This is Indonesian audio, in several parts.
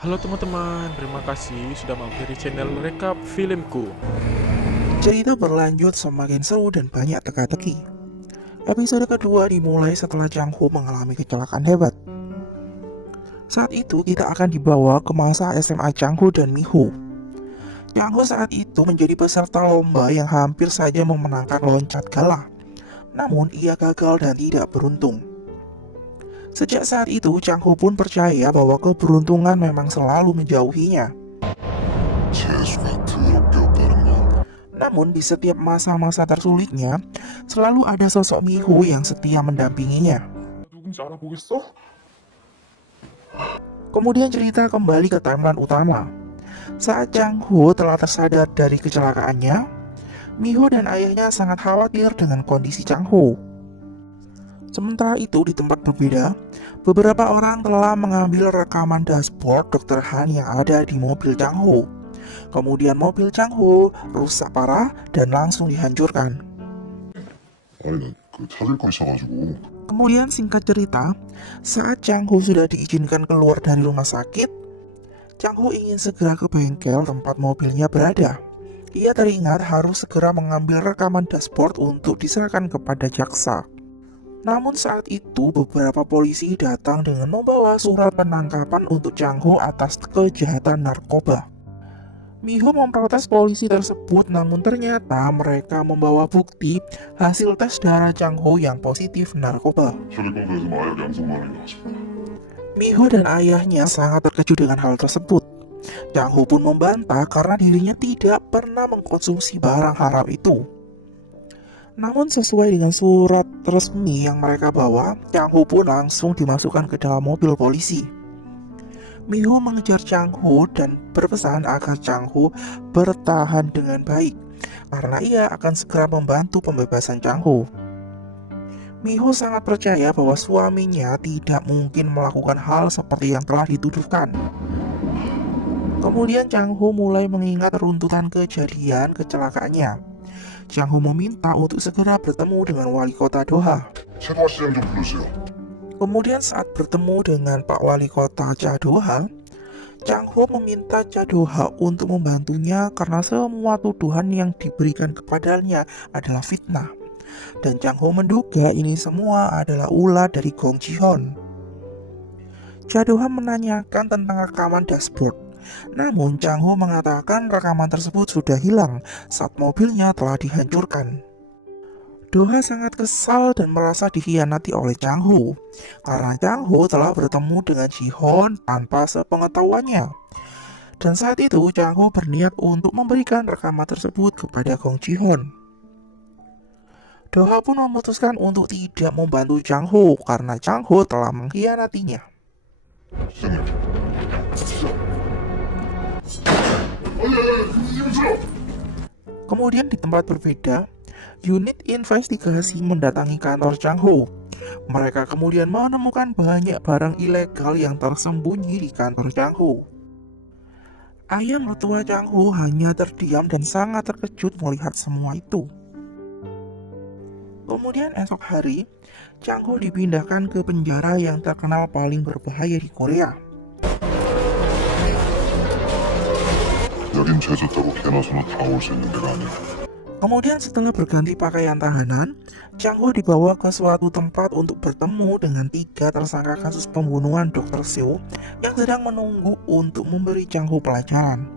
Halo teman-teman, terima kasih sudah mampir di channel Rekap Filmku. Cerita berlanjut semakin seru dan banyak teka-teki. Episode kedua dimulai setelah Chang Ho mengalami kecelakaan hebat. Saat itu kita akan dibawa ke masa SMA Chang Ho dan Miho. Chang Ho saat itu menjadi peserta lomba yang hampir saja memenangkan loncat galah. Namun ia gagal dan tidak beruntung. Sejak saat itu Chang Ho pun percaya bahwa keberuntungan memang selalu menjauhinya. 재수가 더럽게 없다는 거. Namun di setiap masa-masa tersulitnya, selalu ada sosok Miho yang setia mendampinginya. 누군지 알아보겠어? Kemudian cerita kembali ke timeline utama. Saat Chang Ho telah tersadar dari kecelakaannya, Miho dan ayahnya sangat khawatir dengan kondisi Chang Ho. Sementara itu di tempat berbeda, beberapa orang telah mengambil rekaman dashboard Dr. Han yang ada di mobil Chang Ho. Kemudian mobil Chang Ho rusak parah dan langsung dihancurkan. 아니 나그 찾을 거 있어가지고. Kemudian singkat cerita, saat Chang Ho sudah diizinkan keluar dari rumah sakit, Chang Ho ingin segera ke bengkel tempat mobilnya berada. Ia teringat harus segera mengambil rekaman dashboard untuk diserahkan kepada jaksa. Namun saat itu beberapa polisi datang dengan membawa surat penangkapan untuk Chang Ho atas kejahatan narkoba. Miho memprotes polisi tersebut, namun ternyata mereka membawa bukti hasil tes darah Chang Ho yang positif narkoba. 혈액검사에서 마약 양성반응이 나왔습니다. Miho dan ayahnya sangat terkejut dengan hal tersebut. Chang Ho pun membantah karena dirinya tidak pernah mengkonsumsi barang haram itu. Namun sesuai dengan surat resmi yang mereka bawa, Chang Ho pun langsung dimasukkan ke dalam mobil polisi. Miho mengejar Chang Ho dan berpesan agar Chang Ho bertahan dengan baik, karena ia akan segera membantu pembebasan Chang Ho. Miho sangat percaya bahwa suaminya tidak mungkin melakukan hal seperti yang telah dituduhkan. Kemudian Chang Ho mulai mengingat runtutan kejadian kecelakaannya. Chang Ho meminta untuk segera bertemu dengan wali kota Doha. 최도화 시장 좀 부르세요. Kemudian saat bertemu dengan Pak Wali Kota Cha Doha, Chang Ho meminta Cha Doha untuk membantunya karena semua tuduhan yang diberikan kepadanya adalah fitnah. Dan Chang Ho menduga ini semua adalah ulah dari Gong Ji-hon. Cha Doha menanyakan tentang rekaman dashboard. Namun Chang Ho mengatakan rekaman tersebut sudah hilang saat mobilnya telah dihancurkan. Doha sangat kesal dan merasa dikhianati oleh Chang Ho karena Chang Ho telah bertemu dengan Ji-hon tanpa sepengetahuannya. Dan saat itu Chang Ho berniat untuk memberikan rekaman tersebut kepada Gong Ji-hon. Doha pun memutuskan untuk tidak membantu Chang Ho karena Chang Ho telah mengkhianatinya. 시장님. 시장. 아니 이름 들어. Kemudian di tempat berbeda, unit investigasi mendatangi kantor Chang Ho. Mereka kemudian menemukan banyak barang ilegal yang tersembunyi di kantor Chang Ho. Ayah mertua Chang Ho hanya terdiam dan sangat terkejut melihat semua itu. Kemudian esok hari, Chang Ho dipindahkan ke penjara yang terkenal paling berbahaya di Korea. 여긴 죄졌다고 개나 소나 다 올 수 있는 데가 아니야. Kemudian setelah berganti pakaian tahanan, Chang Ho dibawa ke suatu tempat untuk bertemu dengan 3 tersangka kasus pembunuhan Dr. Seo yang sedang menunggu untuk memberi Chang Ho pelajaran.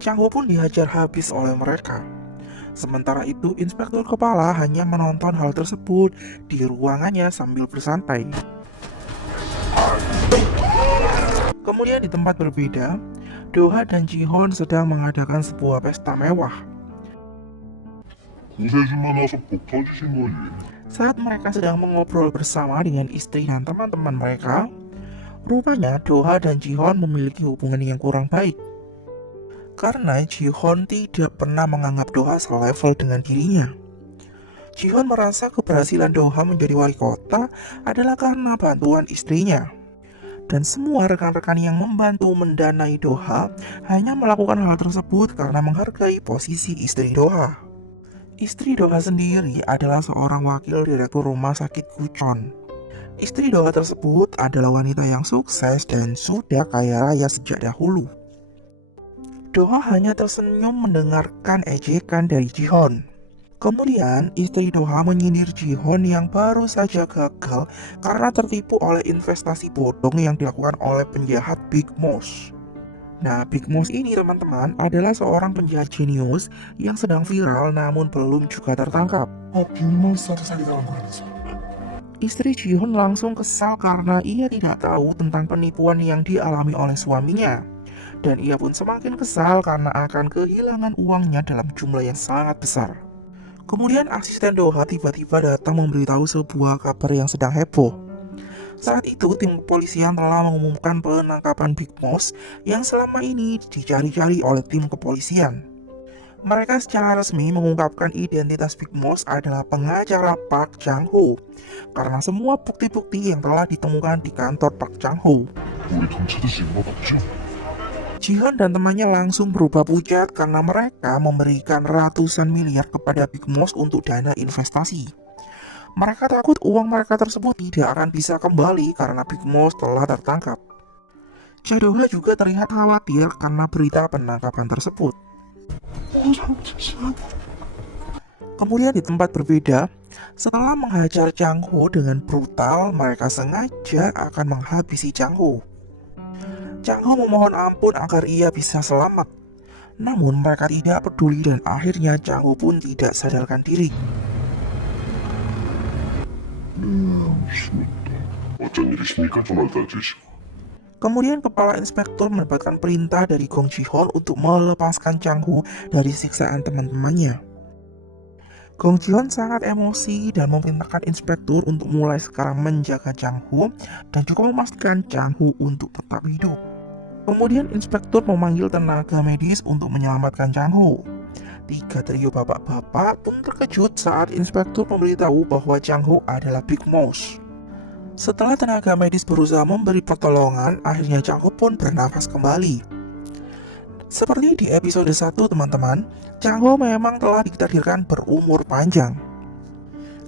Chang Ho pun dihajar habis oleh mereka. Sementara itu, inspektur kepala hanya menonton hal tersebut di ruangannya sambil bersantai. Kemudian di tempat berbeda, Doha dan Ji-hon sedang mengadakan sebuah pesta mewah. 구세주만 와서 복 터주신 거지. Saat mereka sedang mengobrol bersama dengan istri dan teman-teman mereka, rupanya Doha dan Ji-hon memiliki hubungan yang kurang baik. Karena Ji-hon tidak pernah menganggap Doha selevel dengan dirinya. Ji-hon merasa keberhasilan Doha menjadi wali kota adalah karena bantuan istrinya. Dan semua rekan-rekan yang membantu mendanai Doha hanya melakukan hal tersebut karena menghargai posisi istri Doha. Istri Doha sendiri adalah seorang wakil direktur rumah sakit Guchon. Istri Doha tersebut adalah wanita yang sukses dan sudah kaya raya sejak dahulu. Doha hanya tersenyum mendengarkan ejekan dari Jihon. Kemudian, istri Doha menyindir Jihon yang baru saja gagal karena tertipu oleh investasi bodong yang dilakukan oleh penjahat Big Mouse. Nah, Big Mouse ini teman-teman adalah seorang penjahat jenius yang sedang viral namun belum juga tertangkap. 빅몬스터한테 사기당한 거라면서. Istri Jihon langsung kesal karena ia tidak tahu tentang penipuan yang dialami oleh suaminya. Dan ia pun semakin kesal karena akan kehilangan uangnya dalam jumlah yang sangat besar. Kemudian asisten Doha tiba-tiba datang memberitahu sebuah kabar yang sedang heboh. Saat itu tim kepolisian telah mengumumkan penangkapan Big Mouse yang selama ini dicari-cari oleh tim kepolisian. Mereka secara resmi mengungkapkan identitas Big Mouse adalah pengacara Park Chang-ho karena semua bukti-bukti yang telah ditemukan di kantor Park Chang-ho. 우리 돈 찾으신 거 맞죠? Jihon dan temannya langsung berubah pucat karena mereka memberikan ratusan miliar kepada Big Mouse untuk dana investasi. Mereka takut uang mereka tersebut tidak akan bisa kembali karena Big Mouse telah tertangkap. Cha-do-ha juga terlihat khawatir karena berita penangkapan tersebut. Kemudian di tempat berbeda, setelah menghajar Chang-ho dengan brutal, mereka sengaja akan menghabisi Chang-ho. Chang-ho memohon ampun agar ia bisa selamat. Namun mereka tidak peduli dan akhirnya Chang-ho pun tidak sadarkan diri. 어쩐 일이십니까? 좀 알려주시고. Kemudian kepala inspektur mendapatkan perintah dari Gong Ji-hoon untuk melepaskan Chang-ho dari siksaan teman-temannya. Gong Ji-hoon sangat emosi dan memerintahkan inspektur untuk mulai sekarang menjaga Chang-ho dan juga memastikan Chang-ho untuk tetap hidup. Kemudian inspektur memanggil tenaga medis untuk menyelamatkan Chang-ho. Tiga trio bapak-bapak pun terkejut saat inspektur memberitahu bahwa Chang-ho adalah Big Mouse. Setelah tenaga medis berusaha memberi pertolongan, akhirnya Chang-ho pun bernafas kembali. Seperti di episode 1 teman-teman, Chang-ho memang telah ditakdirkan berumur panjang.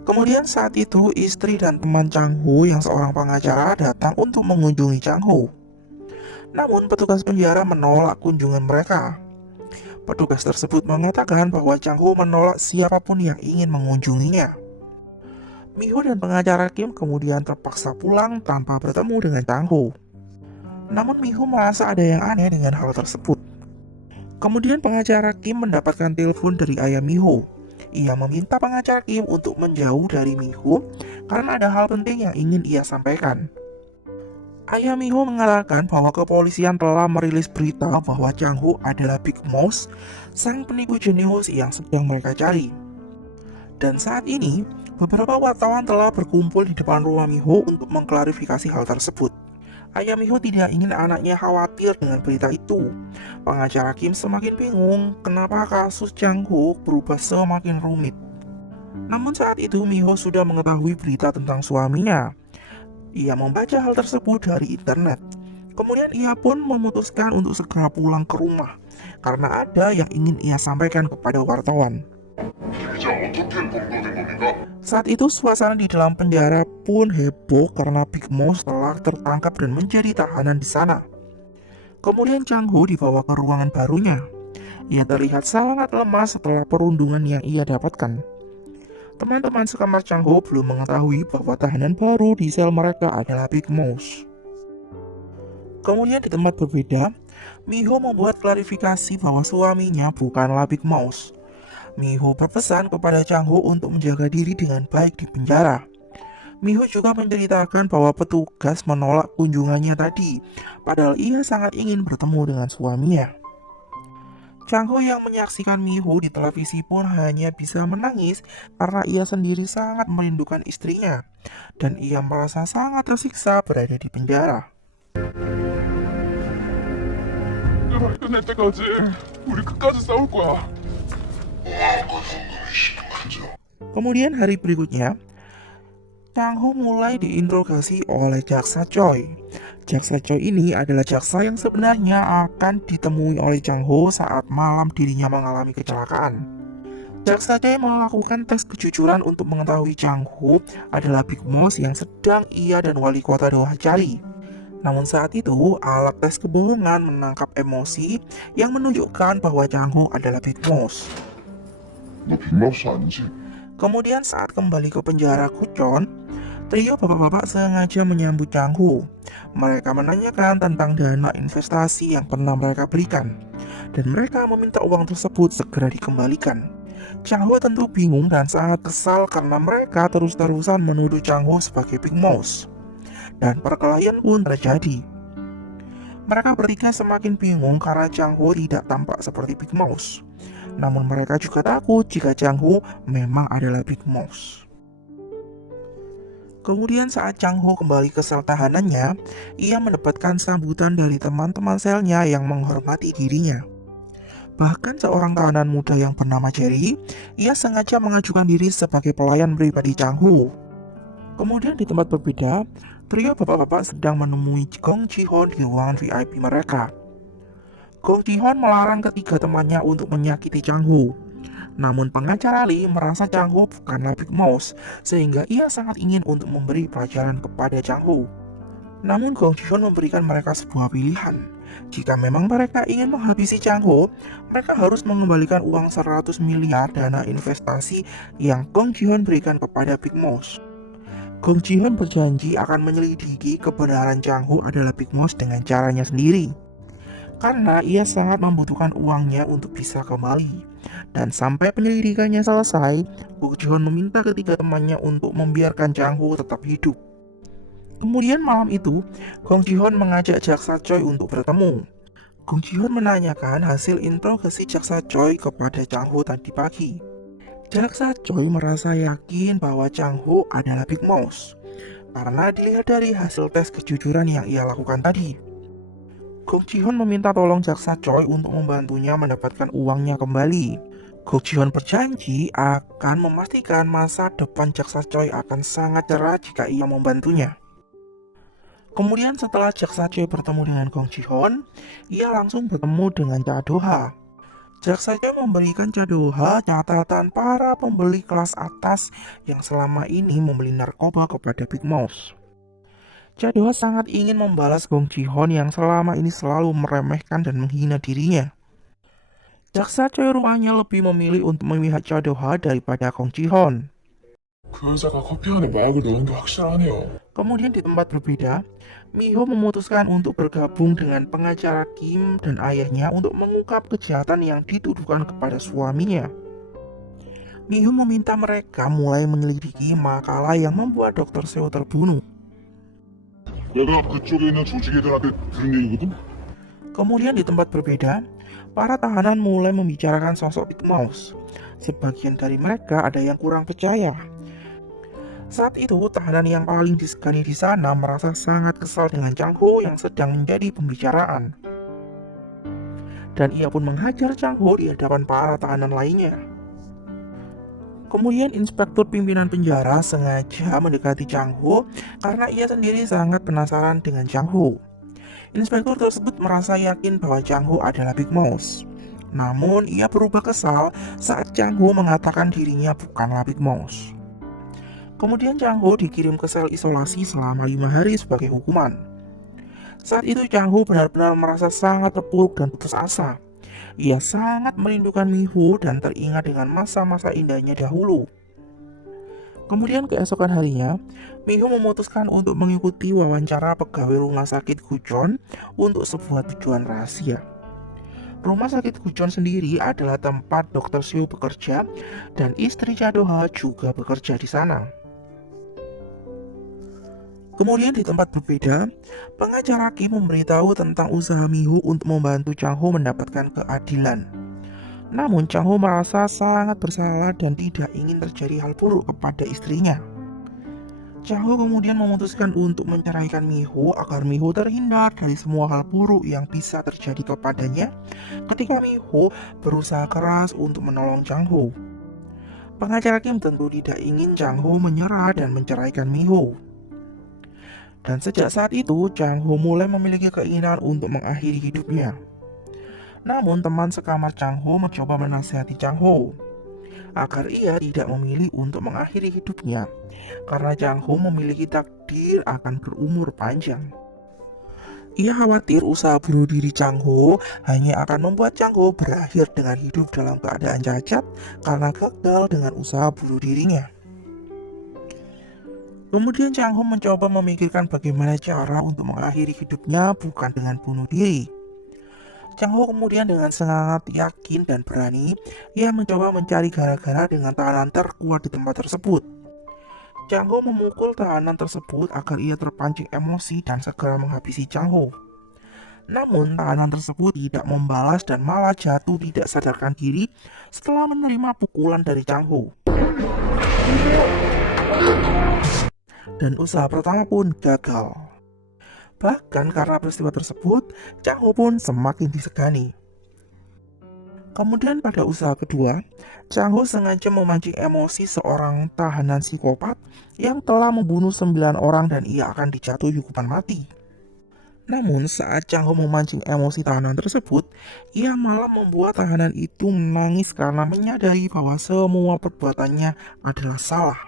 Kemudian saat itu istri dan teman Chang-ho yang seorang pengacara datang untuk mengunjungi Chang-ho. Namun petugas penjara menolak kunjungan mereka. Petugas tersebut mengatakan bahwa Chang-ho menolak siapapun yang ingin mengunjunginya. Mi-ho dan pengacara Kim kemudian terpaksa pulang tanpa bertemu dengan Chang-ho. Namun Mi-ho merasa ada yang aneh dengan hal tersebut. Kemudian pengacara Kim mendapatkan telepon dari ayah Mi-ho. Ia meminta pengacara Kim untuk menjauh dari Mi-ho karena ada hal penting yang ingin ia sampaikan. Ayah Mi-ho mengatakan bahwa kepolisian telah merilis berita bahwa Chang-ho adalah Big Mouse, sang penipu jenius yang sedang mereka cari. Dan saat ini, beberapa wartawan telah berkumpul di depan rumah Mi-ho untuk mengklarifikasi hal tersebut. Ayah Mi-ho tidak ingin anaknya khawatir dengan berita itu. Pengacara Kim semakin bingung kenapa kasus Chang-ho berubah semakin rumit. Namun saat itu Mi-ho sudah mengetahui berita tentang suaminya. Ia membaca hal tersebut dari internet. Kemudian ia pun memutuskan untuk segera pulang ke rumah karena ada yang ingin ia sampaikan kepada wartawan. 이자 어떻게 범도된 겁니까? Saat itu suasana di dalam penjara pun heboh karena Big Mouse telah tertangkap dan menjadi tahanan di sana. Kemudian Chang-ho dibawa ke ruangan barunya. Ia terlihat sangat lemah setelah perundungan yang ia dapatkan. Teman-teman sekamar Chang-ho belum mengetahui bahwa tahanan baru di sel mereka adalah Big Mouse. Kemudian di tempat berbeda, Mi-ho membuat klarifikasi bahwa suaminya bukanlah Big Mouse. Mi-ho berpesan kepada Chang-ho untuk menjaga diri dengan baik di penjara. Mi-ho juga menceritakan bahwa petugas menolak kunjungannya tadi, padahal ia sangat ingin bertemu dengan suaminya. Chang-ho yang menyaksikan Mi-ho di televisi pun hanya bisa menangis karena ia sendiri sangat merindukan istrinya dan ia merasa sangat tersiksa berada di penjara. 제발 끝날 때까지 우리 끝까지 싸울 거야. Kemudian hari berikutnya, Chang-ho mulai diinterogasi oleh jaksa Choi. Jaksa Choi ini adalah jaksa yang sebenarnya akan ditemui oleh Chang-ho saat malam dirinya mengalami kecelakaan. Jaksa Choi melakukan tes kejujuran untuk mengetahui Chang Ho adalah Big Mouse yang sedang ia dan wali kota Doha cari. Namun saat itu, alat tes kebohongan menangkap emosi yang menunjukkan bahwa Chang Ho adalah Big Mouse. 너 빅마우스 아니지? Kemudian saat kembali ke penjara Kuchon, trio bapak-bapak sengaja menyambut Chang Ho. Mereka menanyakan tentang dana investasi yang pernah mereka berikan, dan mereka meminta uang tersebut segera dikembalikan. Chang Ho tentu bingung dan sangat kesal karena mereka terus-terusan menuduh Chang Ho sebagai Big Mouse. Dan perkelahian pun terjadi. Mereka bertiga semakin bingung karena Chang Ho tidak tampak seperti Big Mouse. Namun mereka juga takut jika Chang Ho memang adalah Big Mouse. Kemudian saat Chang Ho kembali ke sel tahanannya, ia mendapatkan sambutan dari teman-teman selnya yang menghormati dirinya. Bahkan seorang tahanan muda yang bernama Jerry, ia sengaja mengajukan diri sebagai pelayan pribadi Chang Ho. Kemudian di tempat berbeda, trio bapak-bapak sedang menemui Gong Ji-hoon di ruangan VIP mereka. Gong Ji-hoon melarang ketiga temannya untuk menyakiti Chang Ho. Namun pengacara Lee merasa Chang Ho bukanlah Big Mouse, sehingga ia sangat ingin untuk memberi pelajaran kepada Chang Ho. Namun Gong Ji-hoon memberikan mereka sebuah pilihan. Jika memang mereka ingin menghabisi Chang Ho, mereka harus mengembalikan uang 100 miliar dana investasi yang Gong Ji-hoon berikan kepada Big Mouse. Gong Ji-hoon berjanji akan menyelidiki kebenaran Chang Ho adalah Big Mouse dengan caranya sendiri, karena ia sangat membutuhkan uangnya untuk bisa kembali. Dan sampai penyelidikannya selesai, Gong Ji-hoon meminta ketiga temannya untuk membiarkan Chang Ho tetap hidup. Kemudian malam itu, Gong Ji-hoon mengajak Jaksa Choi untuk bertemu. Gong Ji-hoon menanyakan hasil interogasi Jaksa Choi kepada Chang Ho tadi pagi. Jaksa Choi merasa yakin bahwa Chang Ho adalah Big Mouse, karena dilihat dari hasil tes kejujuran yang ia lakukan tadi. Gong Ji-hoon meminta tolong Jaksa Choi untuk membantunya mendapatkan uangnya kembali. Gong Ji-hoon berjanji akan memastikan masa depan Jaksa Choi akan sangat cerah jika ia membantunya. Kemudian setelah Jaksa Choi bertemu dengan Gong Ji-hoon, ia langsung bertemu dengan Cha Do-ha. Jaksa Choi memberikan Cha Do-ha catatan para pembeli kelas atas yang selama ini membeli narkoba kepada Big Mouse. Cha Do-ha sangat ingin membalas Gong Ji-hoon yang selama ini selalu meremehkan dan menghina dirinya. Jaksa Choi rupanya lebih memilih untuk memihak Cha Do-ha daripada Gong Ji-hoon. 그 여자가 커피 안에 마약을 넣은 게 확실하네요. Kemudian di tempat berbeda, Mi-ho memutuskan untuk bergabung dengan pengacara Kim dan ayahnya untuk mengungkap kejahatan yang dituduhkan kepada suaminya. Mi-ho meminta mereka mulai menyelidiki makalah yang membuat Dr. Seo terbunuh. 내가 그쪽에 있는 조직애들한테 들은 얘기거든? Kemudian di tempat berbeda, para tahanan mulai membicarakan sosok Big Mouse. Sebagian dari mereka ada yang kurang percaya. Saat itu, tahanan yang paling disegani di sana merasa sangat kesal dengan Chang Ho yang sedang menjadi pembicaraan. Dan ia pun menghajar Chang Ho di hadapan para tahanan lainnya. Kemudian inspektur pimpinan penjara sengaja mendekati Chang Ho karena ia sendiri sangat penasaran dengan Chang Ho. Inspektur tersebut merasa yakin bahwa Chang Ho adalah Big Mouse. Namun ia berubah kesal saat Chang Ho mengatakan dirinya bukanlah Big Mouse. Kemudian Chang Ho dikirim ke sel isolasi selama 5 hari sebagai hukuman. Saat itu Chang Ho benar-benar merasa sangat terpuruk dan putus asa. Ia sangat merindukan Mi-ho dan teringat dengan masa-masa indahnya dahulu. Kemudian keesokan harinya, Mi-ho memutuskan untuk mengikuti wawancara pegawai rumah sakit Kuchon untuk sebuah tujuan rahasia. Rumah sakit Kuchon sendiri adalah tempat Dr. Seo bekerja dan istri Cha Do-ha juga bekerja di sana. Kemudian di tempat berbeda, pengacara Kim memberitahu tentang usaha Mi-ho untuk membantu Chang Ho mendapatkan keadilan. Namun Chang Ho merasa sangat bersalah dan tidak ingin terjadi hal buruk kepada istrinya. Chang Ho kemudian memutuskan untuk menceraikan Mi-ho agar Mi-ho terhindar dari semua hal buruk yang bisa terjadi kepadanya ketika Mi-ho berusaha keras untuk menolong Chang Ho. Pengacara Kim tentu tidak ingin Chang Ho menyerah dan menceraikan Mi-ho. Dan sejak saat itu, Chang Ho mulai memiliki keinginan untuk mengakhiri hidupnya. Namun teman sekamar Chang Ho mencoba menasihati Chang Ho. agar ia tidak memilih untuk mengakhiri hidupnya, karena Chang Ho memiliki takdir akan berumur panjang. Ia khawatir usaha bunuh diri Chang Ho hanya akan membuat Chang Ho berakhir dengan hidup dalam keadaan cacat karena gagal dengan usaha bunuh dirinya. Kemudian Chang Ho mencoba memikirkan bagaimana cara untuk mengakhiri hidupnya bukan dengan bunuh diri. Chang Ho kemudian dengan sangat yakin dan berani, ia mencoba mencari gara-gara dengan tahanan terkuat di tempat tersebut. Chang Ho memukul tahanan tersebut agar ia terpancing emosi dan segera menghabisi Chang Ho. Namun tahanan tersebut tidak membalas dan malah jatuh tidak sadarkan diri setelah menerima pukulan dari Chang Ho. Dan usaha pertama pun gagal. Bahkan karena peristiwa tersebut, Chang Ho pun semakin disegani. Kemudian pada usaha kedua, Chang Ho sengaja memancing emosi seorang tahanan psikopat yang telah membunuh 9 orang dan ia akan dijatuhi hukuman mati. Namun saat Chang Ho memancing emosi tahanan tersebut, ia malah membuat tahanan itu menangis karena menyadari bahwa semua perbuatannya adalah salah.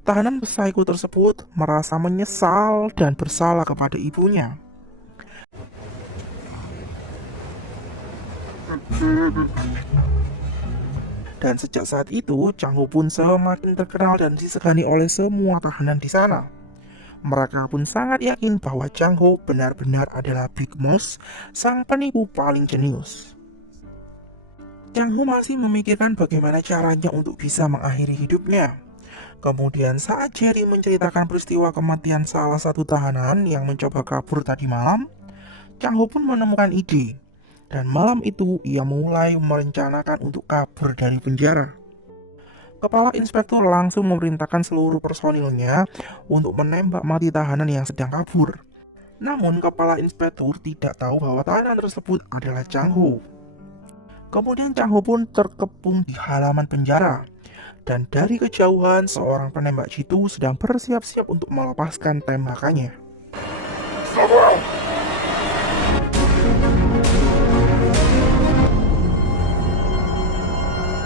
Tahanan psiko tersebut merasa menyesal dan bersalah kepada ibunya. Dan sejak saat itu, Chang Ho pun semakin terkenal dan disegani oleh semua tahanan di sana. Mereka pun sangat yakin bahwa Chang Ho benar-benar adalah Big Boss, sang penipu paling jenius. Chang Ho masih memikirkan bagaimana caranya untuk bisa mengakhiri hidupnya. Kemudian saat Jerry menceritakan peristiwa kematian salah satu tahanan yang mencoba kabur tadi malam, Chang Ho pun menemukan ide. Dan malam itu ia mulai merencanakan untuk kabur dari penjara. Kepala inspektur langsung memerintahkan seluruh personilnya untuk menembak mati tahanan yang sedang kabur. Namun kepala inspektur tidak tahu bahwa tahanan tersebut adalah Chang Ho. Kemudian Chang Ho pun terkepung di halaman penjara. Dan dari kejauhan seorang penembak jitu sedang bersiap-siap untuk melepaskan tembakannya. Stop!